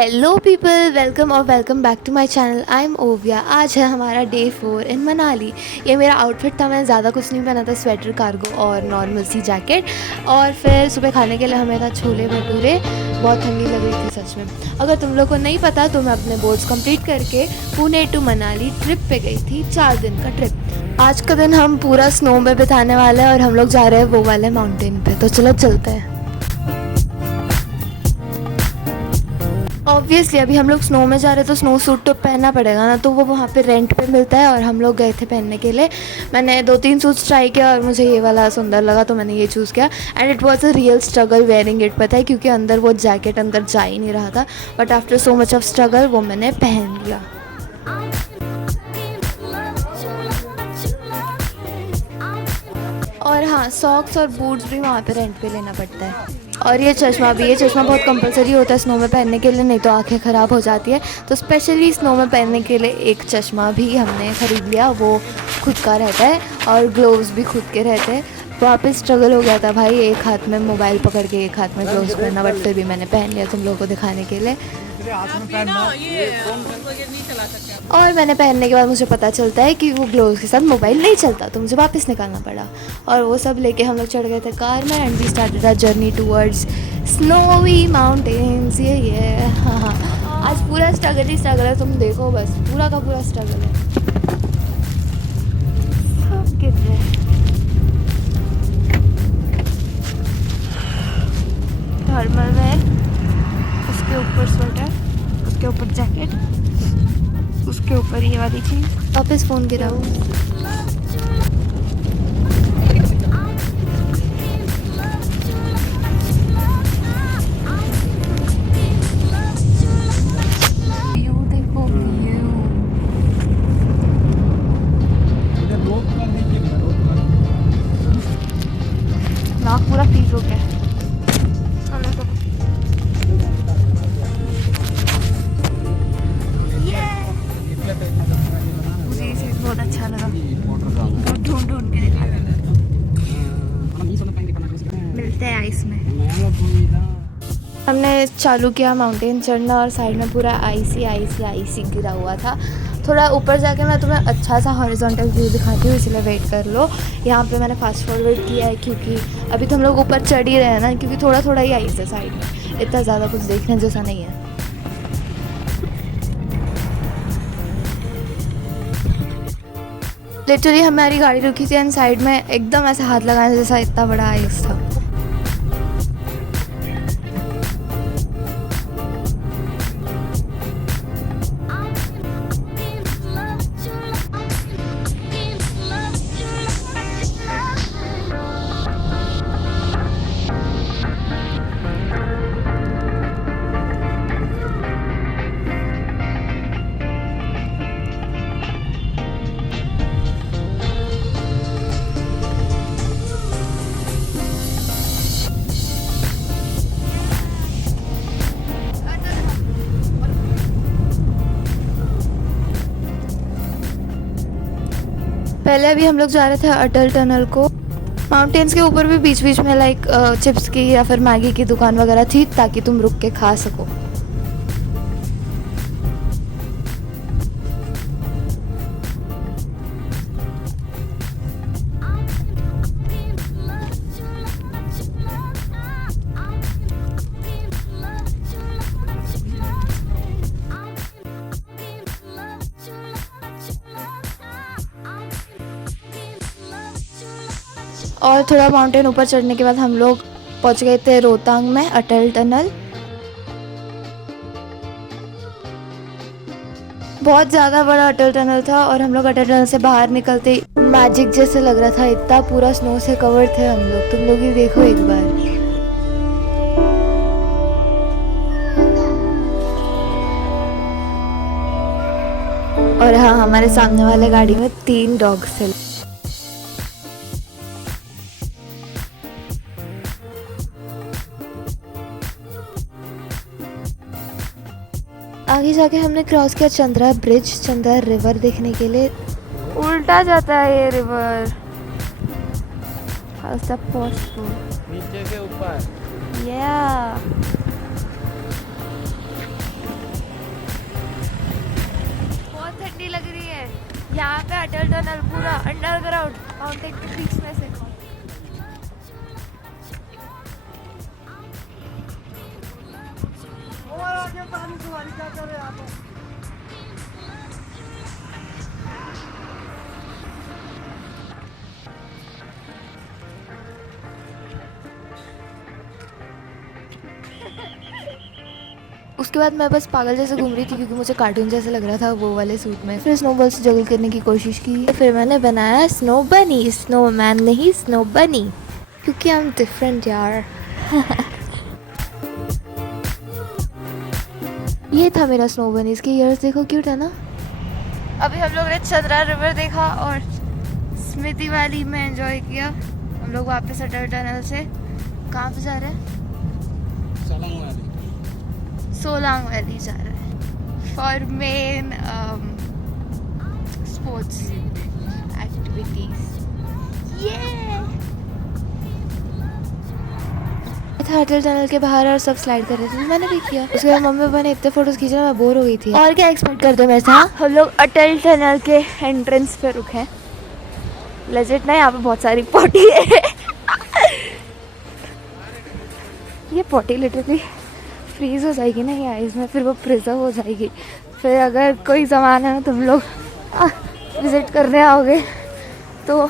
Hello people, welcome back to my channel. I am Oviya. आज है हमारा डे 4 इन मनाली। ये मेरा आउटफिट था। मैंने ज़्यादा कुछ नहीं पहना था, स्वेटर, कार्गो और नॉर्मल सी जैकेट। और फिर सुबह खाने के लिए हमें था छोले भटूरे। बहुत ठंडी लग रही थी सच में। अगर तुम लोग को नहीं पता तो मैं अपने बोर्ड्स कंप्लीट करके पुणे टू मनाली ट्रिप पे गई थी। 4 दिन का ट्रिप। आज का दिन हम पूरा स्नो में बिताने वाले हैं और हम लोग जा रहे हैं वो वाले माउंटेन पे। तो चलो चलते हैं। ऑब्वियसली अभी हम लोग स्नो में जा रहे हैं तो स्नो सूट तो पहनना पड़ेगा ना, तो वो वहाँ पे रेंट पे मिलता है और हम लोग गए थे पहनने के लिए। मैंने 2-3 सूट्स ट्राई किया और मुझे ये वाला सुंदर लगा तो मैंने ये चूज़ किया। And it was a real struggle wearing it, पता है, क्योंकि अंदर वो जैकेट अंदर जा ही नहीं रहा था। But after so much of struggle वो मैंने पहन लिया। और हाँ, सॉक्स और बूट्स भी वहाँ पे रेंट पे लेना पड़ता है। और ये चश्मा भी, ये चश्मा बहुत कंपलसरी होता है स्नो में पहनने के लिए, नहीं तो आंखें ख़राब हो जाती है। तो स्पेशली स्नो में पहनने के लिए एक चश्मा भी हमने ख़रीद लिया। वो खुद का रहता है और ग्लोव्स भी खुद के रहते हैं। वहाँ पे स्ट्रगल हो गया था भाई, एक हाथ में मोबाइल पकड़ के एक हाथ में ग्लोव्स पहनना, बट फिर भी मैंने पहन लिया तुम लोगों को दिखाने के लिए। और मैंने पहनने के बाद मुझे पता चलता है कि वो ग्लोव्स के साथ मोबाइल नहीं चलता, तो मुझे वापस निकालना पड़ा। और वो सब लेके हम लोग चढ़ गए थे कार में and we started our journey towards snowy mountains. ये हाँ, आज पूरा स्ट्रगल ही स्ट्रगल है। तुम देखो बस, पूरा का पूरा स्ट्रगल है। सब गिर रहे हैं। थर्मल वेयर, उसके ऊपर स्वेटर, उसके ऊपर जैकेट, उसके ऊपर ये वाली चीज़। वापस फ़ोन गिरा वो। व्यू देखो, व्यू। नाक पूरा फ्रीज हो गया। मुझे ये चीज़ बहुत अच्छा लगा। ढूंढ ढूंढ के दिखा रहा। मिलते हैं आइस में। हमने चालू किया माउंटेन चढ़ना और साइड में पूरा आइसी गिरा हुआ था। थोड़ा ऊपर जाके मैं तुम्हें अच्छा सा हॉरिजॉन्टल व्यू दिखाती हूँ, इसलिए वेट कर लो। यहाँ पे मैंने फास्ट फॉरवर्ड किया है क्योंकि अभी तो हम लोग ऊपर चढ़ ही रहे हैं ना, क्योंकि थोड़ा थोड़ा ही आइस है साइड में, इतना ज़्यादा कुछ देखने जैसा नहीं है। लिटरली हमारी गाड़ी रुकी थी एंड साइड में एकदम ऐसे हाथ लगाने जैसा इतना बड़ा आइस था। पहले अभी हम लोग जा रहे थे अटल टनल को। माउंटेन्स के ऊपर भी बीच बीच में लाइक चिप्स की या फिर मैगी की दुकान वगैरह थी ताकि तुम रुक के खा सको। और थोड़ा माउंटेन ऊपर चढ़ने के बाद हम लोग पहुंच गए थे रोहतांग में अटल टनल। बहुत ज़्यादा बड़ा अटल टनल था और हम लोग अटल टनल से बाहर निकलते मैजिक जैसे लग रहा था, इतना पूरा स्नो से कवर थे हम लोग। तुम लोग ही देखो एक बार। और हाँ, हमारे सामने वाले गाड़ी में 3 डॉग्स थे। आगे जाके हमने क्रॉस किया चंद्रा ब्रिज, चंद्रा रिवर देखने के लिए। उल्टा जाता है ये river. How is that possible? नीचे के ऊपर। या यहाँ पे अटल टनल पूरा अंडरग्राउंड माउंटेन के बीच में से। उसके बाद मैं बस पागल जैसे घूम रही थी क्योंकि मुझे कार्टून जैसा लग रहा था वो वाले सूट में। फिर स्नोबॉल से जगल करने की कोशिश की, फिर मैंने बनाया स्नो बनी, स्नोमैन नहीं स्नो बनी, क्योंकि आई एम डिफरेंट यार। ये था मेरा स्नो बनी, इसके ईयर्स देखो क्यूट है ना। अभी हम लोग ने चंद्रा रिवर देखा और स्मृति वैली में एंजॉय किया। हम लोग वापस अटल टनल से कहाँ पे जा रहे हैं? सोलांग वैली जा रहे हैं फॉर मेन स्पोर्ट्स एक्टिविटीज। था अटल टनल के बाहर और सब स्लाइड कर रहे थे, मैंने भी किया। उसके बाद मम्मी पापा ने इतने फोटोज खींचे, मैं बोर हो गई थी। और क्या एक्सपेक्ट करते मेरे से। हम लोग अटल टनल के एंट्रेंस पे रुके हैं। लेजिट ना यहाँ पे बहुत सारी पॉटी है। ये पॉटी लिटरली फ्रीज हो जाएगी ना ये आइस में, फिर वो प्रिजर्व हो जाएगी। फिर अगर कोई ज़माना में तुम लोग विजिट करने आओगे तो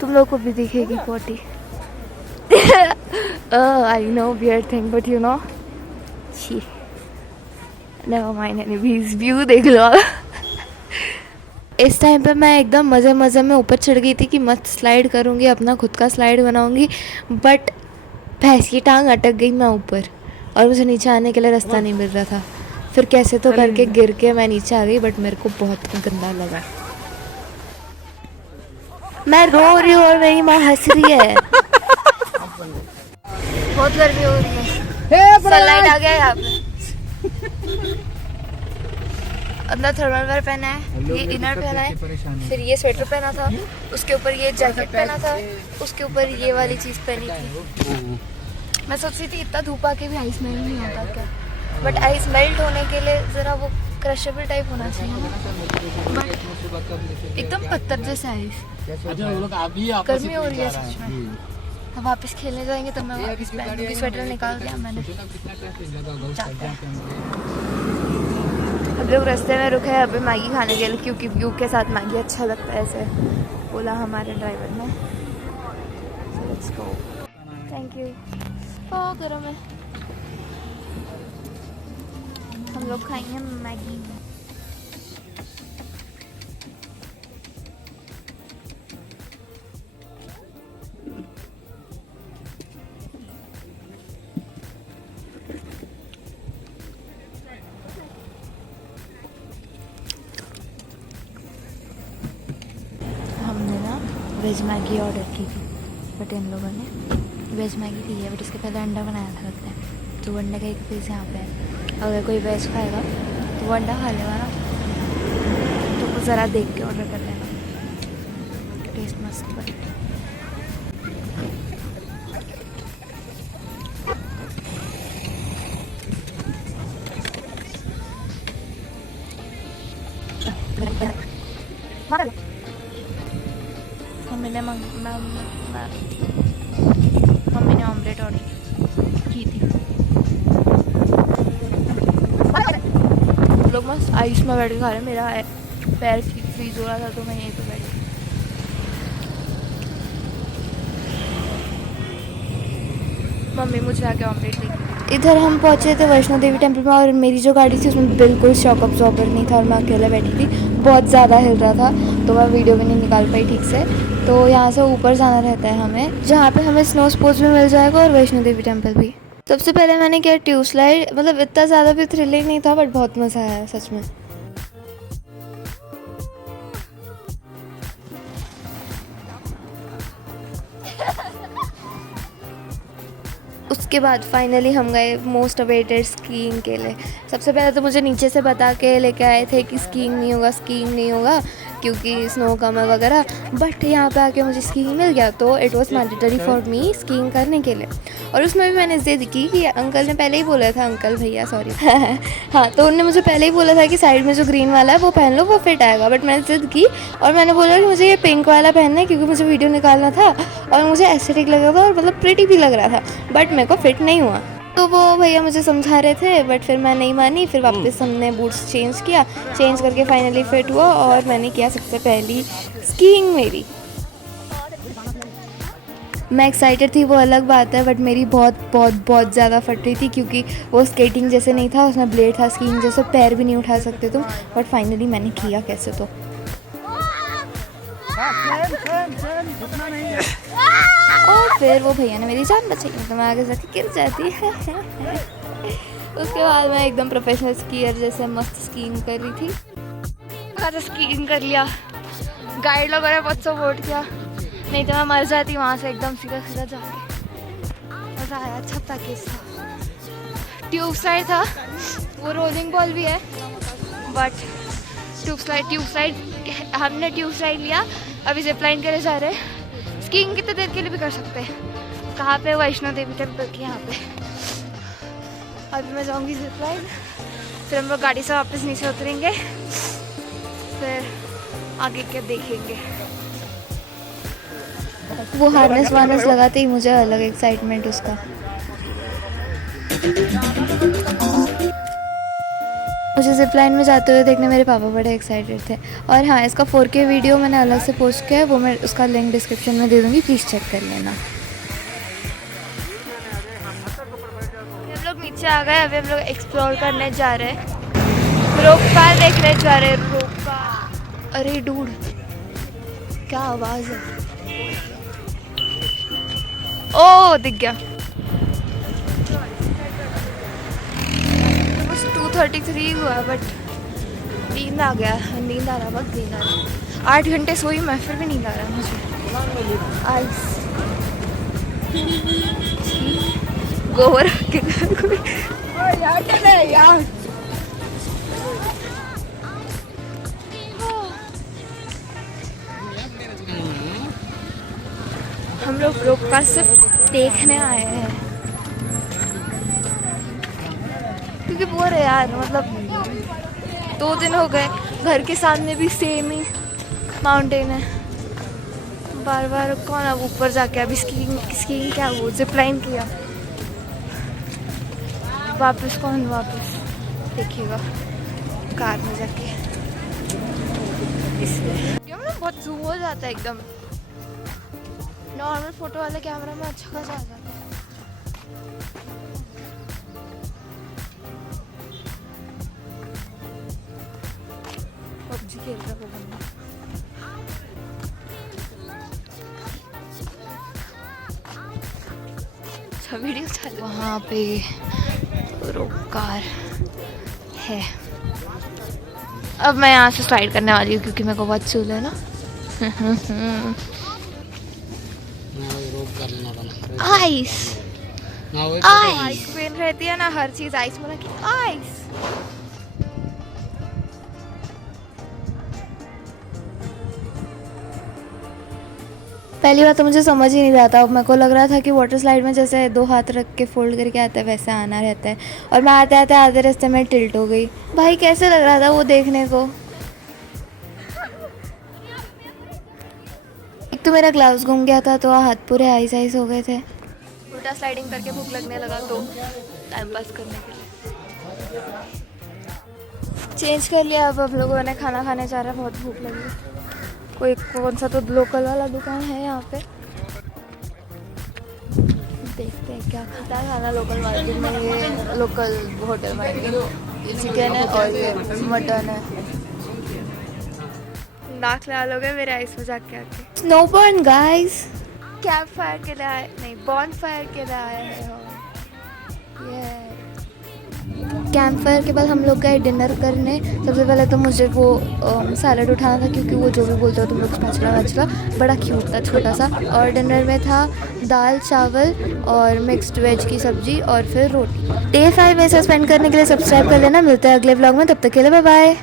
तुम लोग को भी दिखेगी potty. I know weird thing but you know, छी नेवर माइंड एनीवेज, व्यू देख लो। इस टाइम पे मैं एकदम मज़े मज़े में ऊपर चढ़ गई थी कि मस्त स्लाइड करूँगी, अपना खुद का स्लाइड बनाऊँगी, बट भैंस की टांग अटक गई मैं ऊपर और मुझे नीचे आने के लिए रास्ता नहीं मिल रहा था। फिर कैसे तो करके गिर के मैं नीचे आ गई, बट मेरे को बहुत गंदा लगा। मैं रो रही हूँ और मेरी माँ हंस रही है। बहुत गर्मी हो रही है, सनलाइट आ गया यहाँ पे। अंदर थर्मल वेयर पहना है, ये इनर पहना है, फिर ये स्वेटर पहना था, उसके ऊपर ये जैकेट पहना था, उसके ऊपर ये वाली चीज़ पहनी थी। मैं सोच रही थी इतना धूप आके भी आइस मेल्ट नहीं होता क्या, बट आइस मेल्ट होने के लिए ज़रा वो क्रशेबल टाइप होना चाहिए ना, बट एकदम पत्थर जैसे आइस। गर्मी हो रही है सच में। अब वापस खेलने जाएंगे तो मैं वापस पहनूंगी, स्वेटर निकाल दिया मैंने। हम लोग रास्ते में रुके हैं अभी मैगी खाने के लिए, क्योंकि व्यू के साथ मैगी अच्छा लगता है, ऐसे बोला हमारे ड्राइवर ने। So let's go. Thank you. बहुत गर्म है। हम लोग खाएंगे मैगी। हमने ना वेज मैगी ऑर्डर की थी, बट इन लोगों ने वेज मैगी दी है, बट इसके पहले अंडा बनाया था लगता है, तो अंडे का एक पीस यहाँ पे है। अगर कोई वेज खाएगा तो वो अंडा खा लेगा ना, तो वो ज़रा देख के ऑर्डर कर लेना। टेस्ट मस्त बन। मम्मी ने ऑमलेट ऑर्डर की थी। लोग मस्त आइस में बैठ के खा रहे हैं। मेरा पैर फ्रीज हो रहा था तो मैं यहीं पे बैठी। मम्मी मुझे आके ऑमलेट दी। इधर हम पहुंचे थे वैष्णो देवी टेम्पल में, और मेरी जो गाड़ी थी उसमें बिल्कुल शॉक अब्जॉर्बर नहीं था और मैं अकेले बैठी थी। बहुत ज़्यादा हिल रहा था तो मैं वीडियो भी नहीं निकाल पाई ठीक से। तो यहाँ से ऊपर जाना रहता है हमें, जहाँ पे हमें स्नो स्पोर्ट्स भी मिल जाएगा और वैष्णो देवी टेम्पल भी। सबसे पहले मैंने किया ट्यूब स्लाइड, मतलब इतना ज़्यादा भी थ्रिलिंग नहीं था, बट बहुत मज़ा आया सच में। उसके बाद फाइनली हम गए मोस्ट अवेटेड स्कीइंग के लिए। सबसे पहले तो मुझे नीचे से बता के लेके आए थे कि स्कीइंग नहीं होगा, स्कीइंग नहीं होगा, क्योंकि स्नो कम है वगैरह। बट यहाँ पे आके मुझे स्कीइंग मिल गया, तो it was mandatory for me skiing करने के लिए। और उसमें भी मैंने जिद की कि अंकल ने पहले ही बोला था, अंकल भैया सॉरी हाँ, तो उन्होंने मुझे पहले ही बोला था कि साइड में जो ग्रीन वाला है वो पहन लो, वो फिट आएगा। बट मैंने जिद की और मैंने बोला कि मुझे ये पिंक वाला पहनना है, क्योंकि मुझे वीडियो निकालना था और मुझे एस्थेटिक लग रहा था और मतलब प्रिटी भी लग रहा था। बट मेरे को फिट नहीं हुआ, तो वो भैया मुझे समझा रहे थे, बट फिर मैं नहीं मानी। फिर वापस हमने बूट्स चेंज किया, चेंज करके फाइनली फिट हुआ और मैंने किया सबसे पहली स्कीइंग मेरी। मैं एक्साइटेड थी, वो अलग बात है, बट मेरी बहुत बहुत बहुत ज़्यादा फट रही थी, क्योंकि वो स्केटिंग जैसे नहीं था, उसमें ब्लेड था, स्कीइंग जैसे पैर भी नहीं उठा सकते तुम। बट फाइनली मैंने किया कैसे तो। और फिर वो भैया ने मेरी जान बचाई, तो मैं आगे जाके गिर जाती है उसके बाद मैं एकदम प्रोफेशनल स्कीयर जैसे मस्त स्कीइंग कर रही थी। तो स्कीइंग कर लिया, गाइड लोगों ने बहुत सपोर्ट किया, नहीं तो मैं मर जाती वहाँ से एकदम सीधा सीधा जाके। मज़ा आया, अच्छा पैकेज था। ट्यूब स्लाइड था, वो रोलिंग बॉल भी है, बट ट्यूब स्लाइड हमने ट्यूब स्लाइड लिया। अभी जिप लाइन करे जा रहे हैं। स्कीइंग कितने देर के लिए भी कर सकते हैं। कहाँ पे? वैष्णो देवी टेम्पल के यहाँ पे। अभी मैं जाऊँगी जिप लाइन, फिर हम लोग गाड़ी से वापस नीचे उतरेंगे, फिर आगे क्या देखेंगे। वो हार्नेस वार्नेस लगाते ही मुझे अलग एक्साइटमेंट उसका। मुझे जिप लाइन में जाते हुए देखने मेरे पापा बड़े एक्साइटेड थे। और हाँ, इसका 4K वीडियो मैंने अलग से पोस्ट किया है, वो मैं उसका लिंक डिस्क्रिप्शन में दे दूँगी, प्लीज़ चेक कर लेना। हम लोग नीचे आ गए, अभी हम लोग एक्सप्लोर करने जा रहे हैं, रोपा देखने जा रहे हैं। रोपा, अरे डूड क्या आवाज़ है। ओ दिख गया। बस 2:33 हुआ, बट नींद आ गया, नींद आ रहा, बहुत नींद आ रहा। 8 घंटे सोई मैं, फिर भी नींद आ रहा मुझे। आइस गोबर यार हम लोग रोपा सिर्फ देखने आए हैं, क्योंकि बोर है यार। मतलब 2 दिन हो गए, घर के सामने भी सेम ही माउंटेन है, बार बार कौन अब ऊपर जाके। अभी स्कीइंग क्या, वो जिप लाइन किया, वापस कौन वापस देखिएगा कार में जाके। इसलिए बहुत जूम हो जाता है एकदम। नॉर्मल फोटो वाले कैमरा में अच्छा खासा आ जाता है। पबजी खेल रहा वो बंदा। अच्छा वीडियो चल। वहाँ पे रोकार है। अब मैं यहाँ से स्लाइड करने वाली हूँ, क्योंकि मेरे को बहुत चूल है ना। आइस आइस पेन रहती है ना, हर चीज आइस में रखी। आइस पहली बार तो मुझे समझ ही नहीं रहा था। अब मेरे को लग रहा था कि वाटर स्लाइड में जैसे 2 हाथ रख के फोल्ड करके आता है, वैसे आना रहता है। और मैं आते आते आधे रास्ते में टिल्ट हो गई। भाई कैसे लग रहा था वो देखने को। एक तो मेरा ग्लव्स घूम गया था, तो हाथ पूरे आइस आइस हो गए थे। उल्टा स्लाइडिंग करके भूख लगने लगा, तो टाइम पास करने के लिए चेंज कर लिया। अब हम लोगों ने खाना खाने जा रहा है, बहुत भूख लगी है। कोई कौन सा तो लोकल वाला दुकान है यहाँ पे, देखते हैं क्या खाता है खाना। लोकल मार्केट में ये लोकल होटल मार्केट, ये चिकन है और ये मटन है। नाक लगा लोगे मेरे आइस में जाके आके। स्नोबर्न गाइस, कैंप फायर के लिए आए, नहीं बॉन फायर के लिए आए हैं। कैंप फायर के बाद हम लोग गए डिनर करने। सबसे पहले तो मुझे वो सैलड उठाना था, क्योंकि वो जो भी बोलते हो तुम लोग स्पैचुला वैचुला, बड़ा क्यूट था, छोटा सा। और डिनर में था दाल चावल और मिक्स्ड वेज की सब्जी और फिर रोटी। डे 5 ऐसा स्पेंड करने के लिए सब्सक्राइब कर लेना। मिलते हैं अगले व्लॉग में, तब तक के लिए बाय बाय।